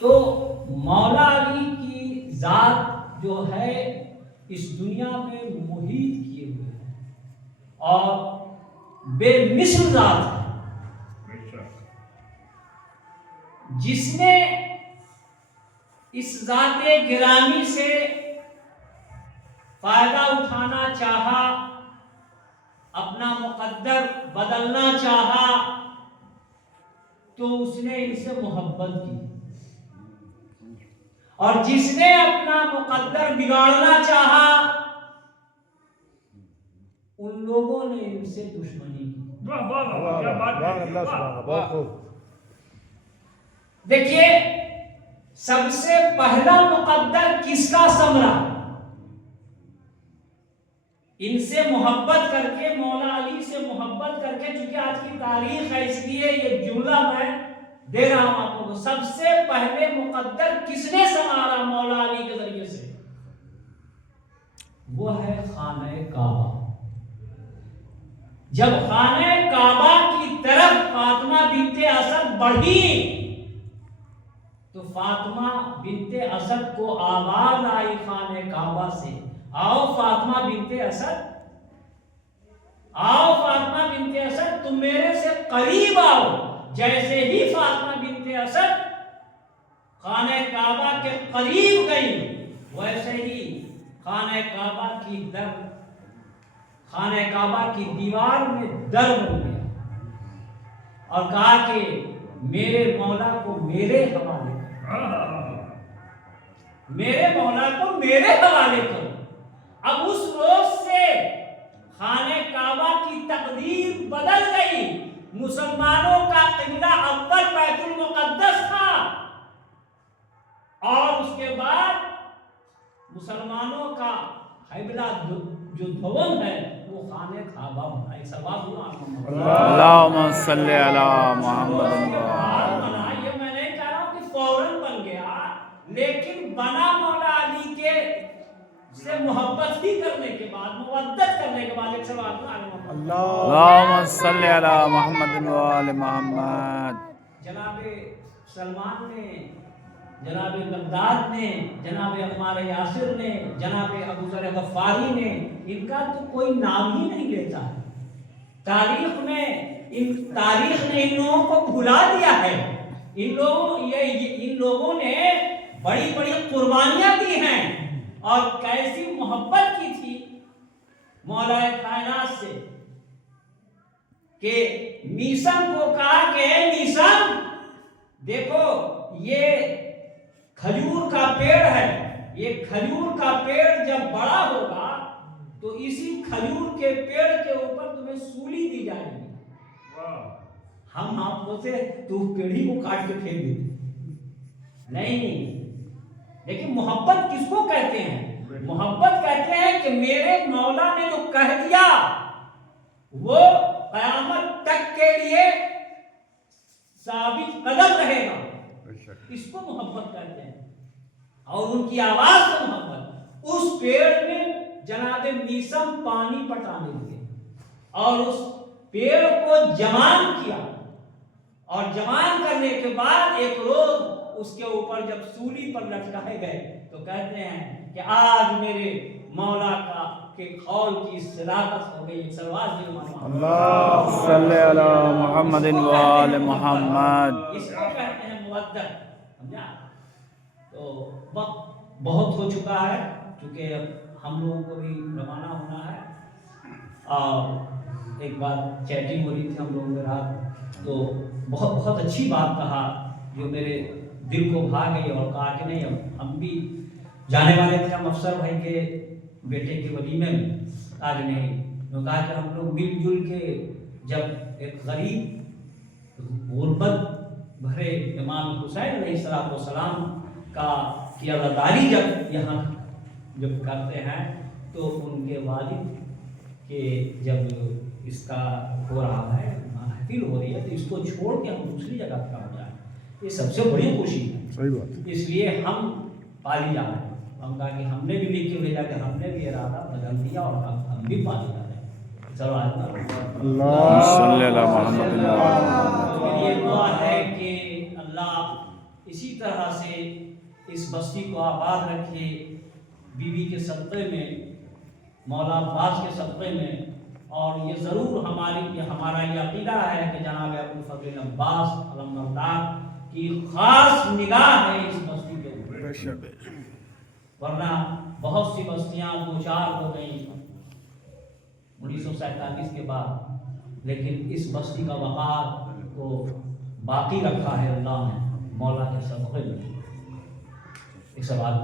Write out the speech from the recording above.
تو مولا علی کی ذات جو ہے اس دنیا میں محیط کیے ہوئے ہے اور بے مثل ذات ہے، جس نے اس ذات گرامی سے فائدہ اٹھانا چاہا، اپنا مقدر بدلنا چاہا، تو اس نے ان سے محبت کی، اور جس نے اپنا مقدر بگاڑنا چاہا ان لوگوں نے ان سے دشمنی کی۔ دیکھیے، سب سے پہلا مقدر کس کا ثمرہ؟ ان سے محبت کر کے، مولا علی سے محبت کر کے، چونکہ آج کی تاریخ ہے اس لیے یہ جملہ میں دے رہا ہوں آپ کو، سب سے پہلے مقدر کس نے سنوارا مولا علی کے ذریعے سے؟ وہ ہے خانہ کعبہ۔ جب خانہ کعبہ کی طرف فاطمہ بنت اسد بڑھی تو فاطمہ بنت اسد کو آواز آئی خانہ کعبہ سے، آؤ فاطمہ بنت اسد، آؤ فاطمہ بنت اسد، تم میرے سے قریب آؤ۔ جیسے ہی فاطمہ بنت اسد خانہ کعبہ کے قریب گئی، ویسے ہی خانہ کعبہ کی دیوار میں در بن گیا اور کہا کہ میرے مولا کو میرے حوالے کرو، میرے مولا کو میرے حوالے کرو۔ اب اس روز سے خانہ کعبہ کی تقدیر بدل گئی۔ مسلمانوں کا قبلہ اول بیت المقدس تھا، اور اس کے بعد مسلمانوں کا قبلہ جو بھون ہے وہ خانہ کعبہ بنا۔ اللہم صلی علی محمد۔ یہ میں نہیں کہہ رہا ہوں کہ فوراً بن گیا، لیکن بنا مولا علی کے سے محبت ہی کرنے کے بعد، مودت کرنے کے بعد۔ ایک سوال اللہم صلی علی محمد و آل محمد۔ جناب سلمان نے، جناب مقداد نے، جناب عمار یاسر نے، جناب ابو ذر غفاری نے، ان کا تو کوئی نام ہی نہیں لیتا ہے۔ تاریخ نے ان لوگوں کو بھلا دیا ہے۔ ان لوگوں نے بڑی بڑی قربانیاں دی ہیں، اور کیسی محبت کی تھی مولا کائنات سے کہ میسم کو کہا کہ اے میسم، دیکھو یہ کھجور کا پیڑ ہے، یہ کھجور کا پیڑ جب بڑا ہوگا تو اسی کھجور کے پیڑ کے اوپر تمہیں سولی دی جائے گی۔ ہم آپ کو سے تو پیڑھی کو کاٹ کے پھینک دیتے نہیں، لیکن محبت کس کو کہتے ہیں؟ محبت کہتے ہیں کہ میرے مولا نے جو کہہ دیا وہ قیامت تک کے لیے ثابت قدم رہے گا، اس کو محبت کہتے ہیں، اور ان کی آواز سے محبت۔ اس پیڑ میں جناب میسم پانی پٹانے لگے اور اس پیڑ کو جوان کیا، اور جوان کرنے کے بعد ایک روز اس کے اوپر جب سولی پر لٹکائے گئے تو کہتے ہیں کہ آج میرے مولا کا کہ قول کی صداقت ہو گئی۔ اللہ صلی علی محمد و آل محمد۔ اس کو کہتے ہیں مودت، سمجھا؟ تو وقت بہت ہو چکا ہے، کیونکہ اب ہم لوگوں کو بھی روانہ ہونا ہے، اور ایک بات چیٹنگ ہو رہی تھی ہم لوگوں کے رات، تو بہت اچھی بات کہا جو میرے دل کو بھا گئی، اور کہا کہ نہیں اب ہم بھی جانے والے تھے، ہم افسر بھائی کے بیٹے کے ولیمے میں، آج نہیں، تو کہا کہ ہم لوگ مل جل کے جب ایک غریب غربت بھرے امام حسین علیہ السلام کی عزاداری جب یہاں جب کرتے ہیں تو ان کے والد کے جب اس کا ہو رہا ہے، محفل ہو رہی ہے، تو اس کو چھوڑ کے ہم دوسری جگہ پہ ہو جائیں، یہ سب سے بڑی خوشی ہے۔ صحیح بات۔ اس لیے ہم پالی جا رہے ہیں، ہم کہا کہ ہم نے بھی لکھ کے بھیجا کہ ہم نے بھی ارادہ بدل دیا اور ہم بھی پالی جا رہے ہیں۔ اللہ صلی علی محمد۔ یہ دعا ہے کہ اسی طرح سے اس بستی کو آباد رکھے بیوی کے صدقے میں، مولا عباس کے صدقے میں، اور یہ ضرور ہمارا یہ عقیدہ ہے کہ جناب ابوالفضل عباس علمبردار کی خاص نگاہ ہے اس بستی کے اوپر، ورنہ بہت سی بستیاں دو چار ہو گئیں 1947 کے بعد، لیکن اس بستی کا وقار کو باقی رکھا ہے اللہ نے مولا کے صدقے میں۔ ایک سوال